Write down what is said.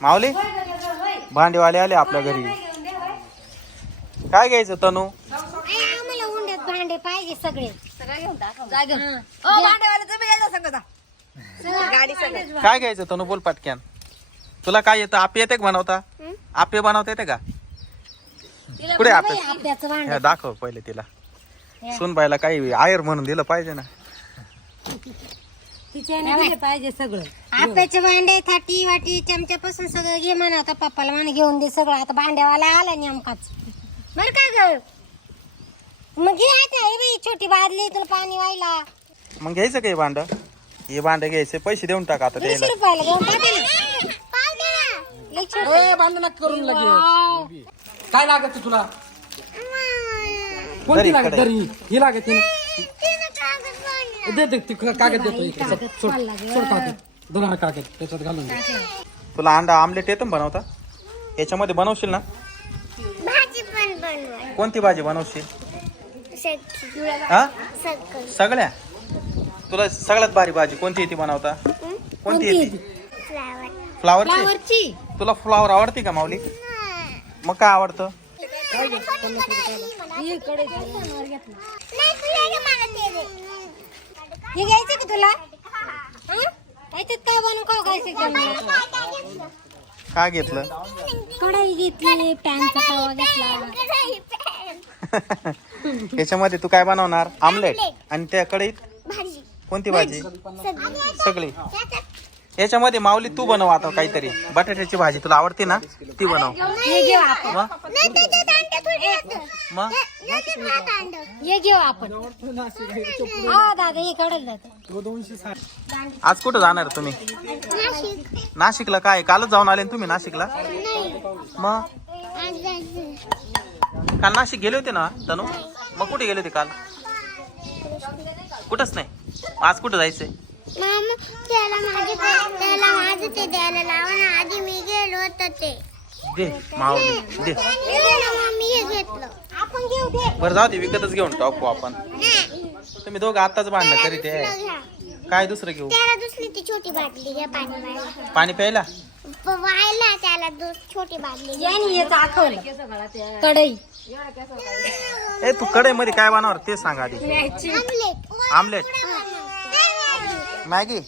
माऊली? भांडेवाले आले आपल्या घरी. काय घ्यायचं तनू? आम्हाला उंड्यात भांडे पाहिजे सगळे. काय घ्यायचं तनू बोल पटक्यान. तुला काय येतं? आपे येते का बनवता? आपे बनवता येते का? पुढे आपे? दाखव पहिले तिला. सुनबाईला काही आयर म्हणून दिलं पाहिजे ना. पाहिजे सगळं. आप्याचे भांडे थाटी वाटी चमच्यापासून सगळं घे म्हणा आता पप्पाला म्हणे घेऊन दे सगळं. आता भांड्यावाला आला नेमकाच. बर का ग? मग घे आता हे बाई छोटी बादली तुला पाणी व्हायला. मग घ्यायचं का हे भांड? हे भांड घ्यायचे पैसे देऊन टाका आता दीडशे त्याला. रुपयाला घेऊन टाका. ए करून लगे. काय लागत तुला? कोणती लागत ही लागत दे दे ती कागद देतो इकडे. सोड सोड सोड कागद. दोन कागद त्याच्यात घालून दे. तुला अंडा आमलेट येतं ना बनवता? याच्यामध्ये बनवशील ना? भाजी पण बनवा कोणती भाजी बनवशील? हा? सगळ्या? तुला सगळ्यात भारी भाजी कोणती येते बनवता? कोणती येते फ्लावरची? फ्लावरची. तुला फ्लावर आवडते का माऊली? मग काय आवडतं? हे घ्यायचं का तुला? हं? याच्यात काय बनवू खाऊ घायचं का घेतलं? कढई घेतली पॅनचा तवा घेतला. याच्यामध्ये तू काय बनवणार? आमलेट आणि त्या कढईत भाजी. कोणती भाजी? सगळी. याच्यामध्ये माऊली तू बनव आता काहीतरी. बटाट्याची भाजी तुला आवडते ना ती बनव. हे मग मग हे घेऊ आपण हा दादा हे कडल दादा आज कुठं जाणार तुम्ही नाशिकला काय कालच जाऊन आले ना तुम्ही नाशिकला मग काल नाशिक गेले होते ना तनु मग कुठे गेले होते काल कुठंच नाही आज कुठं जायचंय मामा त्याला माझे त्याला माझं ते द्यायला लावा ना आधी मी गेलो होतो ते दे माऊली दे मम्मी हे घेतलं. आपण घेऊ दे. बरं जाऊ दे विकतच घेऊन टाकू आपण. नाही. तुम्ही दोघं आताच भांडणं करीत दुसरं आहे घ्या. काय दुसरं घेऊ? त्याला दुसरी ती छोटी बाटली घ्या पाणी प्यायला? प- त्याला छोटी बाटली घ्या. याने हे दाखवलं कढई. ए तू कढईमध्ये काय बनवणार ते सांग आधी. आमलेट आमलेट हा. मॅगी.